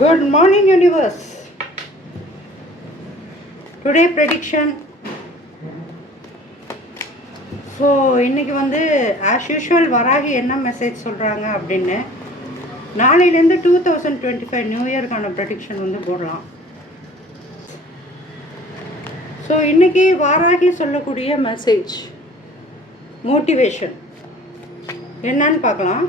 Good morning, universe. Today prediction so இன்னைக்கு வந்து as usual Varahi என்ன மெசேஜ் சொல்கிறாங்க அப்படின்னு நாளையிலேருந்து two thousand twenty five new இயர்க்கான prediction வந்து போடலாம். ஸோ இன்னைக்கு வாராகி சொல்லக்கூடிய மெசேஜ் மோட்டிவேஷன் என்னன்னு பார்க்கலாம்.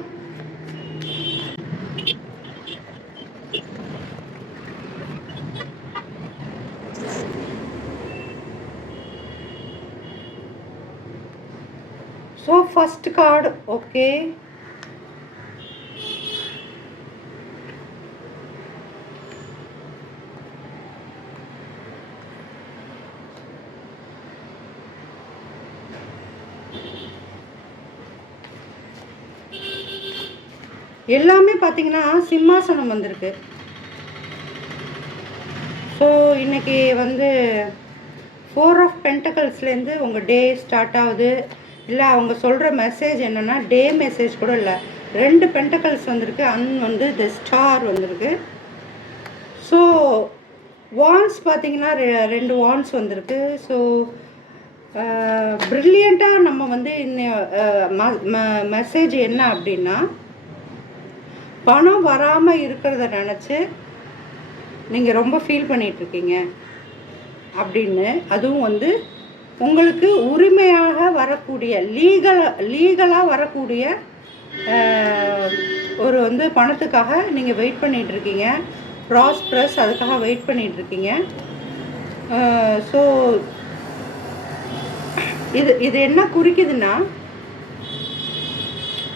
First card, okay. எல்லாமே பார்த்தீங்கன்னா சிம்மாசனம் வந்திருக்கு ஸோ இன்னைக்கு வந்து ஃபோர் ஆஃப் பென்டக்கல்ஸ்லேருந்து உங்கள் டே ஸ்டார்ட் ஆகுது இல்லை அவங்க சொல்கிற மெசேஜ் என்னென்னா டே மெசேஜ் கூட இல்லை. ரெண்டு பென்டக்கல்ஸ் வந்திருக்கு. அன் வந்து த ஸ்டார் வந்திருக்கு. ஸோ வான்ஸ் பார்த்தீங்கன்னா ரெ- ரெண்டு வான்ஸ் வந்திருக்கு. ஸோ ப்ரில்லியண்ட்டாக நம்ம வந்து இந்த மெசேஜ் என்ன அப்படின்னா பணம் வராமல் இருக்கிறத நினச்சி நீங்கள் ரொம்ப ஃபீல் பண்ணிகிட்ருக்கீங்க அப்படின்னு அதுவும் வந்து உங்களுக்கு உரிமையாக வரக்கூடிய லீகல் லீகலாக வரக்கூடிய ஒரு வந்து பணத்துக்காக நீங்கள் வெயிட் பண்ணிகிட்ருக்கீங்க இருக்கீங்க. ப்ராஸ்ப்ரஸ் அதுக்காக வெயிட் பண்ணிகிட்ருக்கீங்க ஸோ இது இது என்ன குறிக்குதுன்னா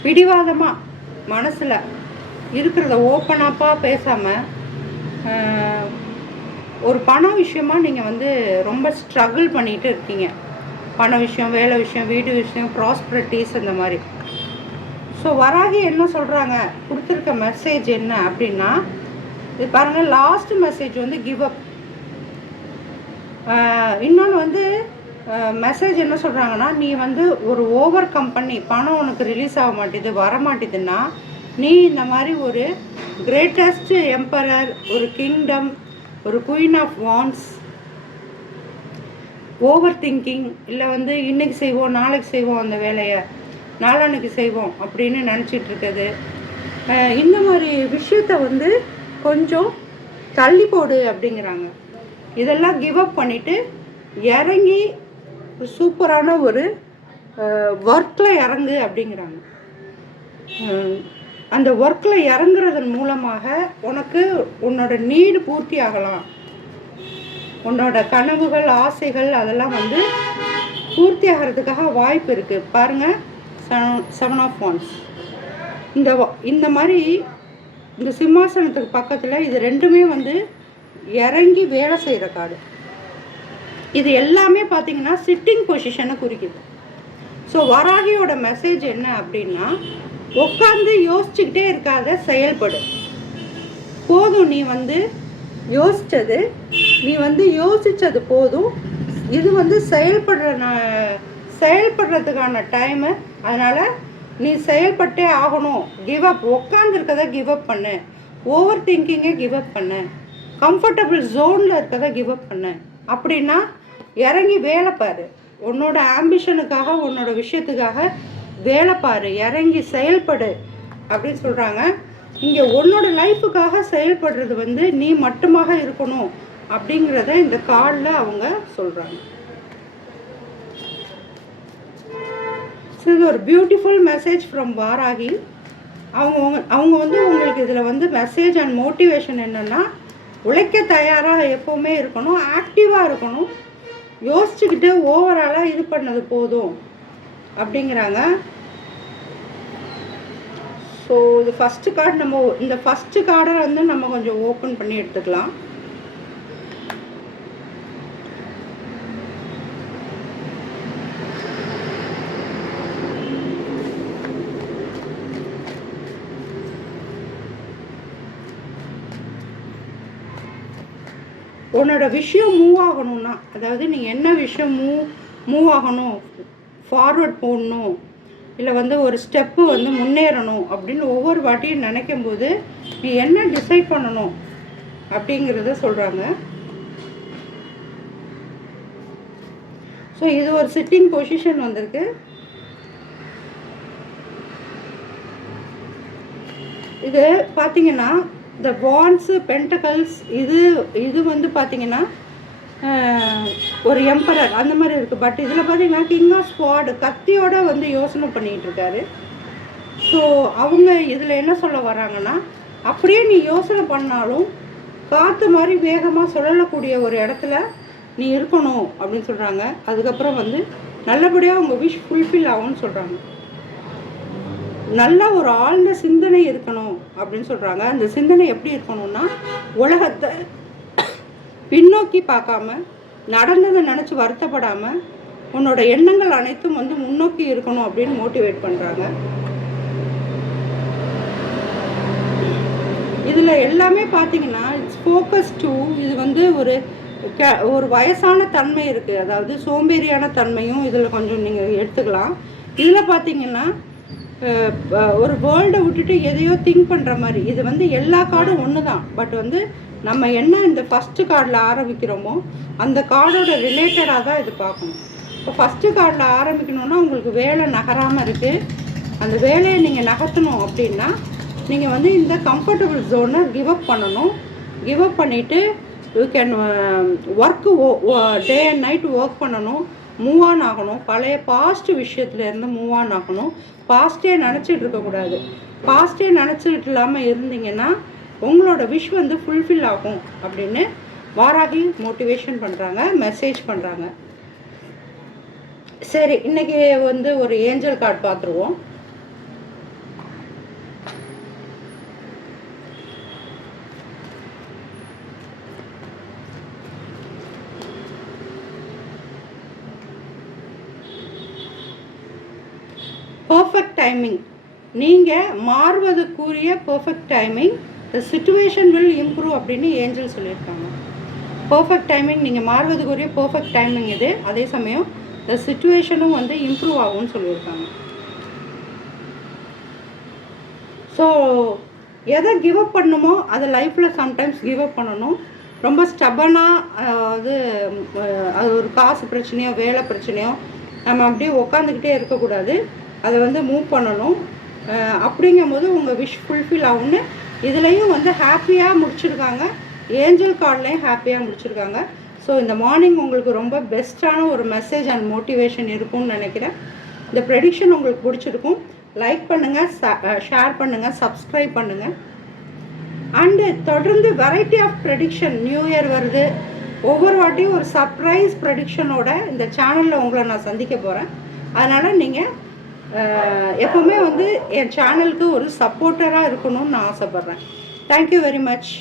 பிடிவாதமாக மனசில் இருக்கிறத ஓப்பனப்பாக பேசாமல் ஒரு பண விஷயமா நீங்கள் வந்து ரொம்ப ஸ்ட்ரகிள் பண்ணிகிட்டு இருக்கீங்க. பண விஷயம் வேலை விஷயம் வீடு விஷயம் ப்ராஸ்பரட்டிஸ் அந்த மாதிரி. ஸோ வராகி என்ன சொல்கிறாங்க கொடுத்துருக்க மெசேஜ் என்ன அப்படின்னா இது பாருங்கள் லாஸ்ட் மெசேஜ் வந்து கிவ் அப் இன்னொன்று வந்து மெசேஜ் என்ன சொல்கிறாங்கன்னா நீ வந்து ஒரு ஓவர் கம் பண்ணி பணம் உனக்கு ரிலீஸ் ஆக மாட்டேது வர மாட்டேதுன்னா நீ இந்த மாதிரி ஒரு கிரேட்டஸ்ட் எம்பரர் ஒரு கிங்டம் ஒரு queen of once over thinking இல்லை வந்து இன்னைக்கு செய்வோம் நாளைக்கு செய்வோம் அந்த வேலையை. நாளானுக்கு செய்வோம் அப்படின்னு நினச்சிட்டு இருக்குது இந்த மாதிரி விஷயத்த வந்து கொஞ்சம் தள்ளி போடு அப்படிங்கிறாங்க. இதெல்லாம் கிவ் அப் பண்ணிவிட்டு இறங்கி சூப்பரான ஒரு ஒர்க்கில் இறங்கு அப்படிங்கிறாங்க. அந்த ஒர்க்கில் இறங்குறதன் மூலமாக உனக்கு உன்னோட நீடு பூர்த்தி ஆகலாம். உன்னோட கனவுகள் ஆசைகள் அதெல்லாம் வந்து பூர்த்தி ஆகிறதுக்காக வாய்ப்பு இருக்குது பாருங்கள் செவன் ஆஃப் ஒன்ஸ் இந்த இந்த மாதிரி இந்த சிம்மாசனத்துக்கு பக்கத்தில் இது ரெண்டுமே வந்து இறங்கி வேலை செய்கிற காடு. இது எல்லாமே பார்த்தீங்கன்னா சிட்டிங் பொசிஷனை குறிக்குது. ஸோ வராகியோட மெசேஜ் என்ன அப்படின்னா உட்காந்து யோசிச்சுக்கிட்டே இருக்காத செயல்படு போதும் நீ வந்து யோசித்தது நீ வந்து யோசிச்சது போதும். இது வந்து செயல்படுற செயல்படுறதுக்கான டைமு அதனால் நீ செயல்பட்டே ஆகணும். கிவ் அப் உட்காந்துருக்கதை கிவ் அப் பண்ணு. ஓவர் திங்கிங்கை கிவ் அப் பண்ணு. கம்ஃபர்டபுள் ஜோனில் இருக்கதை கிவ் அப் பண்ணு. அப்படின்னா இறங்கி வேலை பாரு. உன்னோட ஆம்பிஷனுக்காக உன்னோட விஷயத்துக்காக வேலை பாரு இறங்கி செயல்படு அப்படின்னு சொல்கிறாங்க இங்கே உன்னோட லைஃபுக்காக செயல்படுறது வந்து நீ மட்டுமாக இருக்கணும் அப்படிங்கிறத இந்த கார்டில் அவங்க சொல்கிறாங்க ஸோ இது ஒரு பியூட்டிஃபுல் மெசேஜ் ஃப்ரம் வாராகி. அவங்க அவங்க வந்து உங்களுக்கு இதில் வந்து மெசேஜ் அண்ட் மோட்டிவேஷன் என்னென்னா உழைக்க தயாராக எப்போவுமே இருக்கணும் ஆக்டிவாக இருக்கணும். யோசிச்சுக்கிட்டு ஓவராலாக இது பண்ணது போதும். அப்படிங்கிறாங்க. ஸோ இது ஃபஸ்ட்டு கார்டு நம்ம இந்த ஃபஸ்ட்டு கார்டை வந்து நம்ம கொஞ்சம் ஓப்பன் பண்ணி எடுத்துக்கலாம். உன்னோட விஷயம் மூவ் ஆகணும்னா அதாவது நீ என்ன விஷயம் மூவ் மூவ் ஆகணும் ஃபார்வர்ட் போடணும். இல்லை வந்து ஒரு ஸ்டெப்பு வந்து முன்னேறணும் அப்படின்னு ஒவ்வொரு வாட்டியும் நினைக்கும் போது நீ என்ன டிசைட் பண்ணணும் அப்படிங்கிறத சொல்கிறாங்க ஸோ இது ஒரு சிட்டிங் பொசிஷன் வந்திருக்கு. இது பார்த்தீங்கன்னா இந்த பான்ஸு பென்டகல்ஸ் இது இது வந்து பார்த்தீங்கன்னா ஒரு எம்பரர் அந்த மாதிரி இருக்குது பட் இதில் பார்த்தீங்கன்னா கிங் ஆஃப் ஸ்குவாடு கத்தியோட வந்து யோசனை பண்ணிகிட்டு இருக்காரு. ஸோ அவங்க இதில் என்ன சொல்ல வராங்கன்னா அப்படியே நீ யோசனை பண்ணாலும் காற்று மாதிரி வேகமாக சுழலக்கூடிய ஒரு இடத்துல நீ இருக்கணும் அப்படின்னு சொல்கிறாங்க அதுக்கப்புறம் வந்து நல்லபடியாக உங்கள் விஷ் ஃபுல்ஃபில் ஆகும்னு சொல்கிறாங்க நல்ல ஒரு ஆழ்ந்த சிந்தனை இருக்கணும் அப்படின்னு சொல்கிறாங்க அந்த சிந்தனை எப்படி இருக்கணும்னா உலகத்தை பின்னோக்கி பார்க்காம நடந்ததை நினச்சி வருத்தப்படாமல் உன்னோட எண்ணங்கள் அனைத்தும் வந்து முன்னோக்கி இருக்கணும் அப்படின்னு மோட்டிவேட் பண்ணுறாங்க இதில் எல்லாமே பார்த்தீங்கன்னா இட்ஸ் ஃபோக்கஸ் டூ இது வந்து ஒரு கே ஒரு வயசான தன்மை இருக்குது அதாவது சோம்பேறியான தன்மையும் இதில் கொஞ்சம் நீங்கள் எடுத்துக்கலாம். இதில் பார்த்தீங்கன்னா ஒரு வேர்ல்டை விட்டுட்டு எதையோ திங்க் பண்ணுற மாதிரி. இது வந்து எல்லா கார்டும் ஒன்று தான் பட் வந்து நம்ம என்ன இந்த ஃபஸ்ட்டு கார்டில் ஆரம்பிக்கிறோமோ அந்த கார்டோட ரிலேட்டடாக தான் இது பார்க்கணும். இப்போ ஃபஸ்ட்டு கார்டில் ஆரம்பிக்கணுன்னா உங்களுக்கு வேலை நகராமல் இருக்குது அந்த வேலையை நீங்கள் நகர்த்தணும் அப்படின்னா நீங்கள் வந்து இந்த கம்ஃபர்டபுள் ஜோனை கிவ் அப் பண்ணணும். கிவ் அப் பண்ணிவிட்டு you can work day and night work பண்ணணும். மூவ் ஆன் ஆகணும். பழைய பாஸ்ட் விஷயத்துலேருந்து மூவ் ஆன் ஆகணும். பாஸ்ட்டே நினச்சிட்டு இருக்கக்கூடாது பாஸ்ட்டே நினச்சிட்டு இல்லாமல் இருந்தீங்கன்னா உங்களோட விஷ் வந்து ஃபுல்ஃபில் ஆகும் அப்படின்னு வாராகி மோட்டிவேஷன் பண்ணுறாங்க மெசேஜ் பண்ணுறாங்க சரி இன்னைக்கு வந்து ஒரு ஏஞ்சல் கார்டு பார்த்துருவோம். பர்ஃபெக்ட் டைமிங் நீங்கள் மாறுவதுக்குரிய perfect timing the situation will improve அப்படின்னு ஏஞ்சல் சொல்லியிருக்காங்க. பர்ஃபெக்ட் டைமிங் நீங்கள் மாறுவதுக்குரிய பர்ஃபெக்ட் டைமிங் இது அதே சமயம் த சுச்சுவேஷனும் வந்து இம்ப்ரூவ் ஆகும்னு சொல்லியிருக்காங்க. ஸோ எதை கிவ் அப் பண்ணுமோ அதை லைஃப்பில் சம்டைம்ஸ் கிவ் அப் பண்ணணும். ரொம்ப ஸ்டபனாக அது அது ஒரு காசு பிரச்சனையோ வேலை பிரச்சனையோ நம்ம அப்படியே உக்காந்துக்கிட்டே இருக்கக்கூடாது. அதை வந்து மூவ் பண்ணணும். அப்படிங்கும் அப்படிங்கும்போது உங்கள் விஷ் ஃபுல்ஃபில் ஆகும்னு இதுலேயும் வந்து ஹாப்பியாக முடிச்சிருக்காங்க. ஏஞ்சல் கார்ட்லேயும் ஹாப்பியாக முடிச்சிருக்காங்க. ஸோ இந்த மார்னிங் உங்களுக்கு ரொம்ப பெஸ்ட்டான ஒரு மெசேஜ் அண்ட் மோட்டிவேஷன் இருக்கும்னு நினைக்கிறேன். இந்த ப்ரெடிக்ஷன் உங்களுக்கு பிடிச்சிருக்கும். லைக் பண்ணுங்கள் ஷேர் பண்ணுங்கள் சப்ஸ்கிரைப் பண்ணுங்கள் அண்டு தொடர்ந்து variety of prediction new year வருது. ஒவ்வொரு வாட்டியும் ஒரு சர்ப்ரைஸ் ப்ரெடிக்ஷனோட இந்த சேனலில் உங்களை நான் சந்திக்க போகிறேன் அதனால் நீங்கள் எப்போவுமே வந்து என் சேனலுக்கு ஒரு சப்போர்ட்டராக இருக்கணும்னு நான் ஆசைப்பட்றேன். Thank you very much